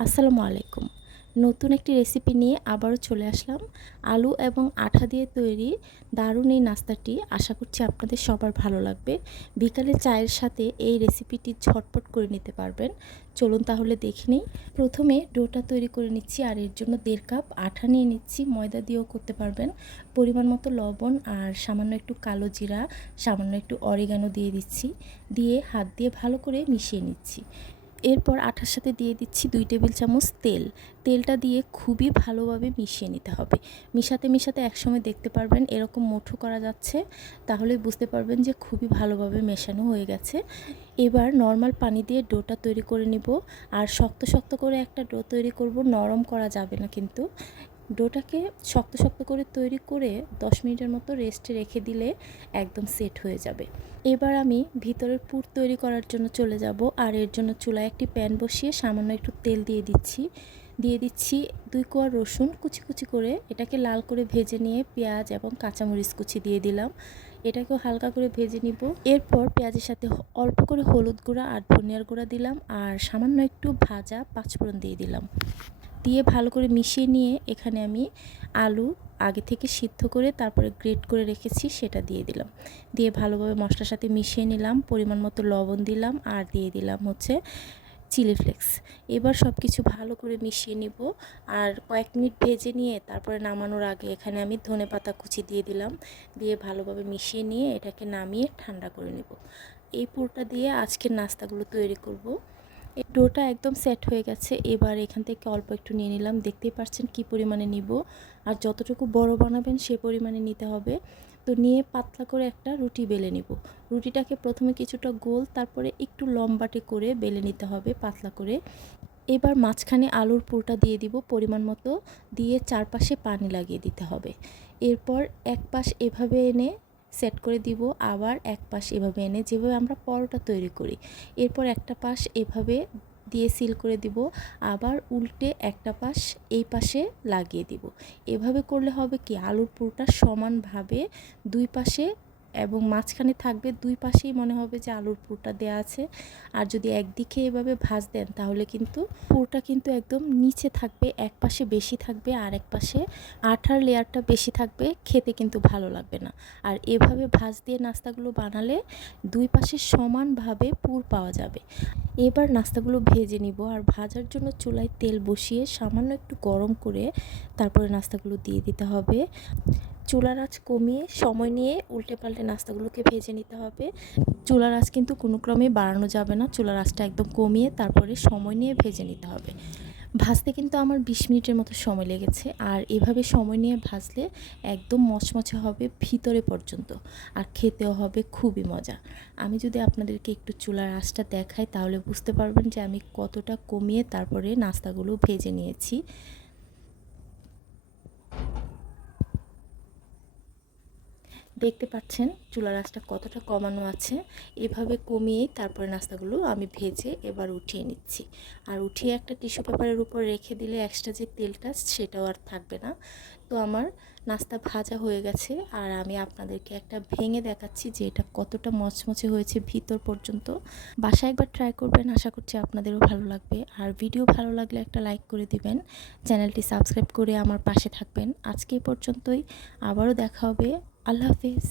আসসালামু আলাইকুম। নতুন একটি রেসিপি নিয়ে আবারও চলে আসলাম। আলু এবং আঠা দিয়ে তৈরি দারুণ এই নাস্তাটি আশা করছি আপনাদের সবার ভালো লাগবে। বিকালে চায়ের সাথে এই রেসিপিটি ঝটপট করে নিতে পারবেন। চলুন তাহলে দেখে নিই। প্রথমে ডোটা তৈরি করে নিচ্ছি আর এর জন্য দেড় কাপ আঠা নিয়ে নিচ্ছি। ময়দা দিয়েও করতে পারবেন। পরিমাণ মতো লবণ আর সামান্য একটু কালো জিরা, সামান্য একটু অরিগানো দিয়ে দিচ্ছি। দিয়ে হাত দিয়ে ভালো করে মিশিয়ে নিচ্ছি। এরপর আটার সাথে দিয়ে দিচ্ছি দুই টেবিল চামচ তেল। তেলটা দিয়ে খুবই ভালোভাবে মিশিয়ে নিতে হবে। মিশাতে মিশাতে একসময় দেখতে পারবেন এরকম মুঠো করা যাচ্ছে, তাহলে বুঝতে পারবেন যে খুবই ভালোভাবে মেশানো হয়ে গেছে। এবার নর্মাল পানি দিয়ে ডোটা তৈরি করে নিব। আর শক্ত শক্ত করে একটা ডো তৈরি করব, নরম করা যাবে না কিন্তু। ডোটাকে শক্ত শক্ত করে তৈরি করে 10 মিনিটের মতো রেস্টে রেখে দিলে একদম সেট হয়ে যাবে। এবার আমি ভিতরের পুর তৈরি করার জন্য চলে যাব আর এর জন্য চুলায় একটি প্যান বসিয়ে সামান্য একটু তেল দিয়ে দিচ্ছি। দিয়ে দিচ্ছি দুই কোয়া রসুন কুচি কুচি করে এটাকে লাল করে ভেজে নিয়ে পেঁয়াজ এবং কাঁচামরিচ কুচি দিয়ে দিলাম। এটাকেও হালকা করে ভেজে নিব। এরপর পেঁয়াজের সাথে অল্প করে হলুদ গুঁড়া আর ধনিয়ার গুঁড়া দিলাম আর সামান্য একটু ভাজা পাঁচফোড়ন দিয়ে দিলাম। দিয়ে ভালো করে মিশিয়ে নিয়ে এখানে আমি আলু আগে থেকে সিদ্ধ করে তারপরে গ্রেট করে রেখেছি, সেটা দিয়ে দিলাম। দিয়ে ভালোভাবে মশলার সাথে মিশিয়ে নিলাম, পরিমাণ মতো লবণ দিলাম আর দিয়ে দিলাম হচ্ছে চিলি ফ্লেক্স। এবার সব কিছু ভালো করে মিশিয়ে নিব আর কয়েক মিনিট ভেজে নিয়ে তারপরে নামানোর আগে এখানে আমি ধনে পাতা কুচি দিয়ে দিলাম, দিয়ে ভালোভাবে মিশিয়ে নিয়ে এটাকে নামিয়ে ঠান্ডা করে নেব। এই পুরোটা দিয়ে আজকের নাস্তাগুলো তৈরি করব। ডোটা একদম সেট হয়ে গেছে। এবার এখান থেকে অল্প একটু নিয়ে নিলাম। দেখতেই পাচ্ছেন কি পরিমাণে নিব। আর যতটুকু বড় বানাবেন সে পরিমাণে নিতে হবে। তো নিয়ে পাতলা করে একটা রুটি বেলে নিব। রুটিটাকে প্রথমে কিছুটা গোল, তারপরে একটু লম্বাটে করে বেলে নিতে হবে পাতলা করে। এবার মাঝখানে আলুর পুরটা দিয়ে দিব পরিমাণ মতো। দিয়ে চারপাশে পানি লাগিয়ে দিতে হবে। এরপর এক পাশ এভাবে এনে সেট করে দিব, আবার এক পাশ এভাবে এনে যেভাবে আমরা পরোটা তৈরি করি। এরপর একটা পাশ এভাবে দিয়ে সিল করে দিব, আবার উল্টে একটা পাশ এই পাশে লাগিয়ে দিব। এভাবে করলে হবে কি, আলুর পুরোটা সমানভাবে দুই পাশে এবং মাঝখানে থাকবে দুই পাশেই মনে হবে যে আলুর পুরটা দেওয়া আছে। আর যদি একদিকে এভাবে ভাজ দেন, তাহলে কিন্তু পুরটা কিন্তু একদম নিচে থাকবে, এক পাশে বেশি থাকবে আর এক পাশে আঠার লেয়ারটা বেশি থাকবে, খেতে কিন্তু ভালো লাগবে না। আর এভাবে ভাজ দিয়ে নাস্তাগুলো বানালে দুই পাশে সমানভাবে পুর পাওয়া যাবে। এবার নাস্তাগুলো ভেজে নিব আর ভাজার জন্য চুলায় তেল বসিয়ে সামান্য একটু গরম করে তারপরে নাস্তাগুলো দিয়ে দিতে হবে। চুলার আঁচ কমিয়ে সময় নিয়ে উল্টে পাল্টে নাস্তাগুলোকে ভেজে নিতে হবে। চুলার আঁচ কিন্তু কোনো ক্রমেই বাড়ানো যাবে না। চুলার আঁচটা একদম কমিয়ে তারপরে সময় নিয়ে ভেজে নিতে হবে। ভাজতে কিন্তু আমার বিশ মিনিটের মতো সময় লেগেছে। আর এভাবে সময় নিয়ে ভাজলে একদম মচমচে হবে ভিতরে পর্যন্ত। আর খেতেও হবে খুবই মজা। আমি যদি আপনাদেরকে একটু চুলার আঁচটা দেখাই, তাহলে বুঝতে পারবেন যে আমি কতটা কমিয়ে তারপরে নাস্তাগুলো ভেজে নিয়েছি। দেখতে পাচ্ছেন চুলার আঁচটা কতটা কমানো আছে। এভাবে কমিয়েই তারপরে নাস্তাগুলো আমি ভেজে এবার উঠিয়ে নিচ্ছি। আর উঠিয়ে একটা টিস্যু পেপারের উপর রেখে দিলে এক্সট্রা যে তেলটা সেটাও আর থাকবে না। তো আমার নাস্তা ভাজা হয়ে গেছে আর আমি আপনাদেরকে একটা ভেঙে দেখাচ্ছি যে এটা কতটা মচমচে হয়েছে ভিতর পর্যন্ত। বাসায় একবার ট্রাই করবেন, আশা করছি আপনাদেরও ভালো লাগবে। আর ভিডিও ভালো লাগলে একটা লাইক করে দিবেন। চ্যানেলটি সাবস্ক্রাইব করে আমার পাশে থাকবেন। আজকে পর্যন্তই। আবারও দেখা হবে আল্লাহ হাফিজ